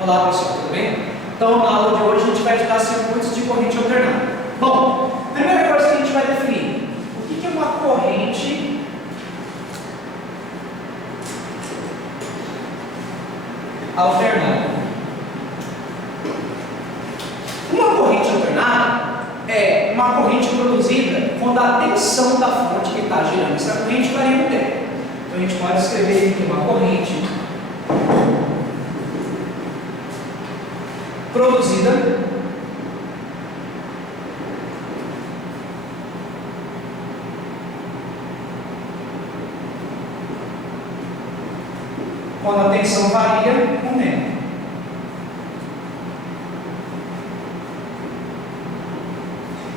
Olá pessoal, tudo bem? Então na aula de hoje a gente vai estudar circuitos de corrente alternada. Bom, a primeira coisa que a gente vai definir, o que é uma corrente alternada? Uma corrente alternada é uma corrente produzida quando a tensão da fonte que está girando essa corrente varia no tempo. Então a gente pode escrever aqui uma corrente produzida quando a tensão varia com o tempo.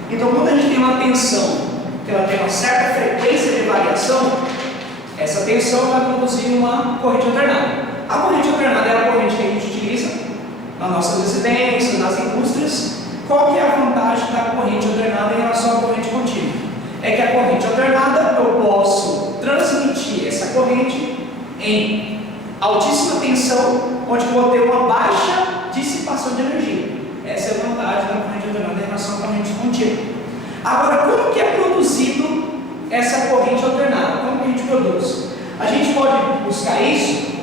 Então, quando a gente tem uma tensão que ela tem uma certa frequência de variação, essa tensão vai produzir uma corrente alternada. A corrente alternada é a corrente que a gente utiliza nas nossas residências, nas indústrias. Qual que é a vantagem da corrente alternada em relação à corrente contínua? É que a corrente alternada eu posso transmitir essa corrente em altíssima tensão, onde eu vou ter uma baixa dissipação de energia. Essa é a vantagem da corrente alternada em relação à corrente contínua. Agora, como que é produzido essa corrente alternada? Como que a gente produz? A gente pode buscar isso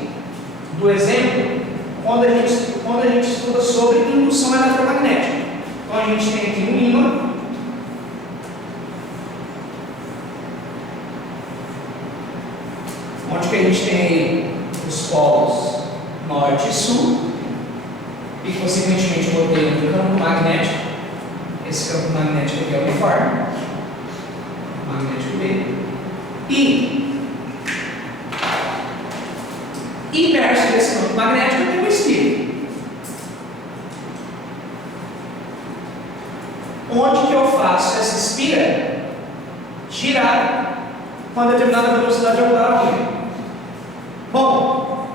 do exemplo quando a gente estuda sobre indução eletromagnética. Então a gente tem aqui um ímã, onde que a gente tem os polos norte e sul, e consequentemente eu botei um campo magnético. Esse campo magnético aqui é uniforme, magnético B, e imerso nesse campo magnético eu tenho um espírito. Onde que eu faço essa espira girar com uma determinada velocidade angular aqui? Bom,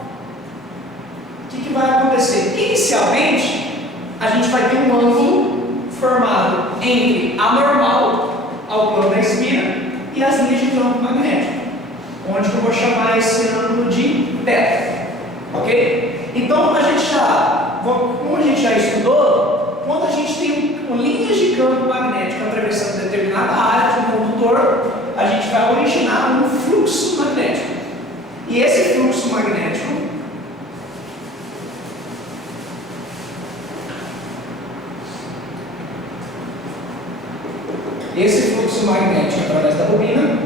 o que vai acontecer? Inicialmente, a gente vai ter um ângulo formado entre a normal ao plano da espira e as linhas de campo magnético, onde eu vou chamar esse ângulo de θ, ok? Então, como a gente já estudou, quando a gente tem linhas de campo magnético atravessando determinada área de um condutor, a gente vai originar um fluxo magnético. E esse fluxo magnético através da bobina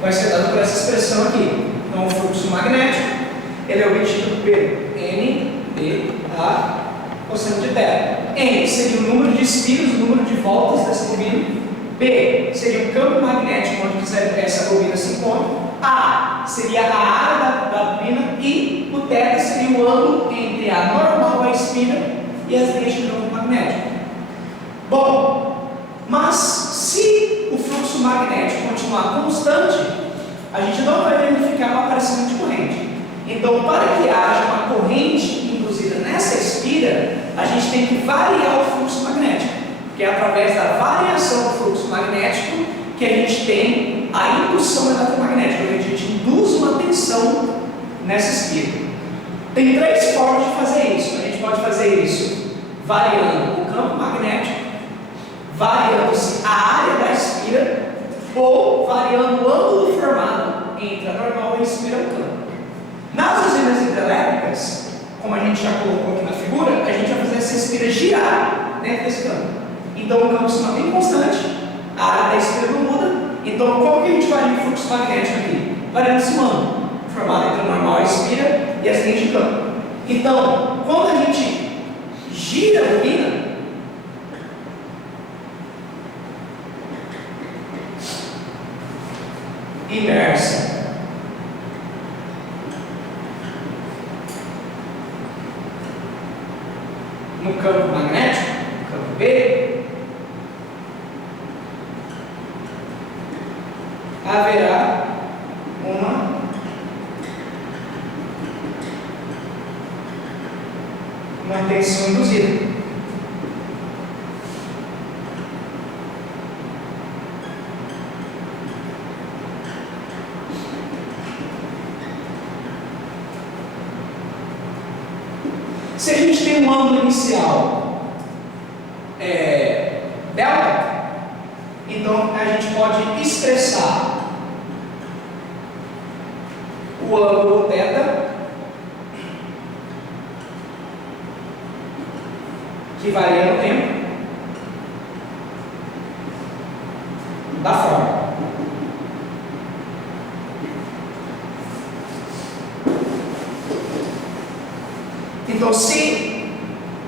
vai ser dado por essa expressão aqui. Então, o fluxo magnético ele é obtido pelo N, B, A, cosseno de θ. N seria o número de espiros, o número de voltas dessa bobina. B seria o campo magnético onde essa bobina se encontra. A seria a área da bobina. E o θ seria o ângulo entre a normal, a espira, e as linhas de campo magnético. Bom, mas se o fluxo magnético continuar constante, a gente não vai verificar o aparecimento de corrente. Então, para que haja uma corrente induzida nessa espira, a gente tem que variar o fluxo magnético, que é através da variação do fluxo magnético que a gente tem a indução eletromagnética, onde a gente induz uma tensão nessa espira. Tem três formas de fazer isso. A gente pode fazer isso variando o campo magnético, variando-se a área da espira, ou variando o ângulo formado entre a normal e a espira ao campo. Nas usinas hidrelétricas, como a gente já colocou aqui na figura, a gente vai fazer essa espira girar dentro desse campo. Então o campo se mantém constante, a área da espira não muda. Então como que a gente varia o fluxo magnético aqui? Variando esse ângulo formado entre a normal, a espira e as linhas de campo. Então, quando a gente gira a bobina, imersa no campo magnético, campo B, haverá uma tensão induzida. Se a gente tem um ângulo inicial delta, então a gente pode expressar o ângulo θ, que varia no tempo, da forma. Então, se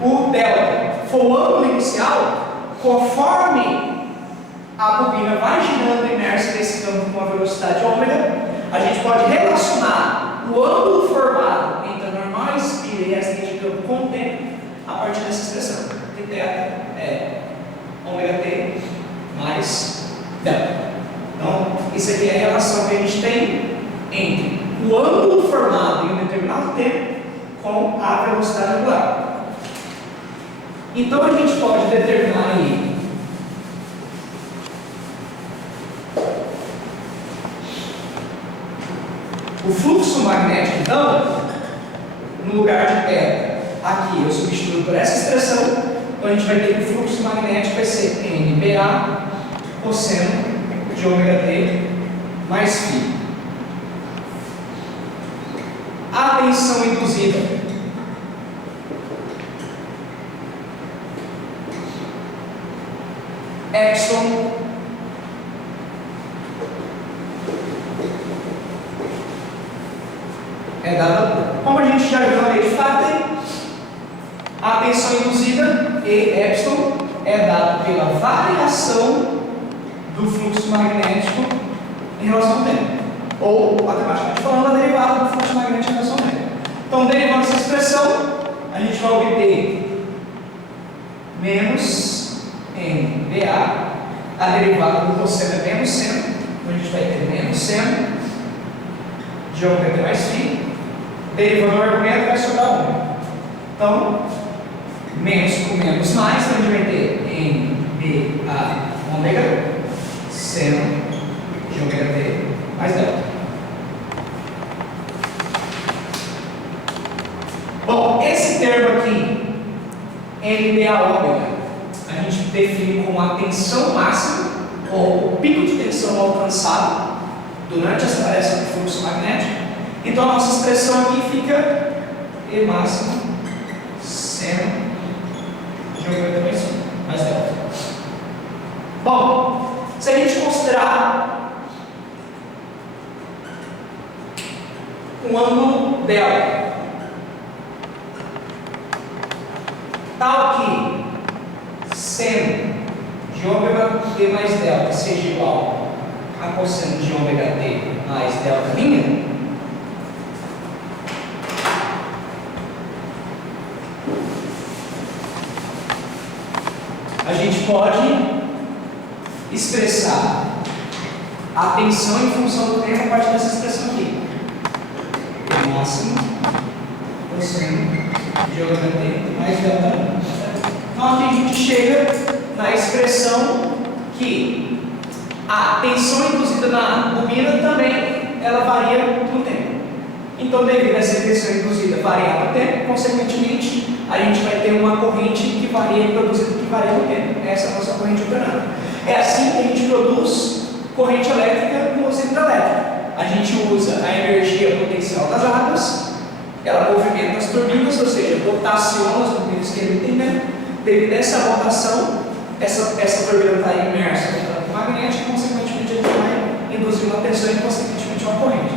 o delta for o ângulo inicial, conforme a bobina vai girando imersa nesse campo com a velocidade ômega, a gente pode relacionar o ângulo formado entre a normal espira e essa linha de campo com o tempo a partir dessa expressão, que θ é ômega t mais delta. Então, isso aqui é a relação que a gente tem entre o ângulo formado em um determinado tempo com a velocidade angular. Então, a gente pode determinar aí o fluxo magnético. Então, no lugar de θ, aqui eu substituo por essa expressão, então a gente vai ter que o fluxo magnético vai ser NBA cosseno de ômega t mais φ. A tensão induzida Epsilon é dada, como a gente já viu na lei de Faraday, a tensão induzida, E epsilon, é dada pela variação do fluxo magnético em relação ao tempo. Ou, matematicamente falando, a derivada do fluxo magnético em relação ao tempo. Então, derivando essa expressão, a gente vai obter menos NBA, a derivada do cosseno é menos seno, então a gente vai ter menos seno de ômega t mais φ, derivando o argumento vai sobrar ômega. Então, menos com menos mais, então a gente vai ter NBA ômega seno de ômega t mais delta. Bom, esse termo aqui, NBA ômega, a gente define como a tensão máxima, ou o pico de tensão alcançado durante essa variação do fluxo magnético. Então a nossa expressão aqui fica E máximo seno de ômega mais delta. Bom, se a gente considerar um ângulo delta tal que seno de ômega t mais delta seja igual a cosseno de ômega t mais delta minha, a gente pode expressar a tensão em função do tempo a partir dessa expressão aqui. O máximo cosseno de ômega t mais delta. Então aqui a gente chega na expressão que a tensão induzida na bobina também ela varia no tempo. Então, devido a essa tensão induzida variar no tempo, consequentemente, a gente vai ter uma corrente que varia e produzida que varia no tempo. Essa é a nossa corrente alternada. É assim que a gente produz corrente elétrica com usina hidrelétrica. A gente usa a energia potencial das águas, ela movimenta as turbinas, ou seja, rotaciona as turbinas que emitem vento. Devido a essa rotação, essa turbina está imersa no campo magnético e, consequentemente, a gente vai induzir uma tensão e, consequentemente, uma corrente.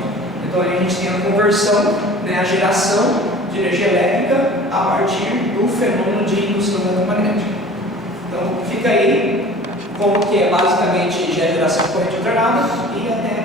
Então, aí a gente tem a conversão, né, a geração de energia elétrica a partir do fenômeno de indução do campo magnético. Então, fica aí como que é basicamente a geração de corrente alternada e até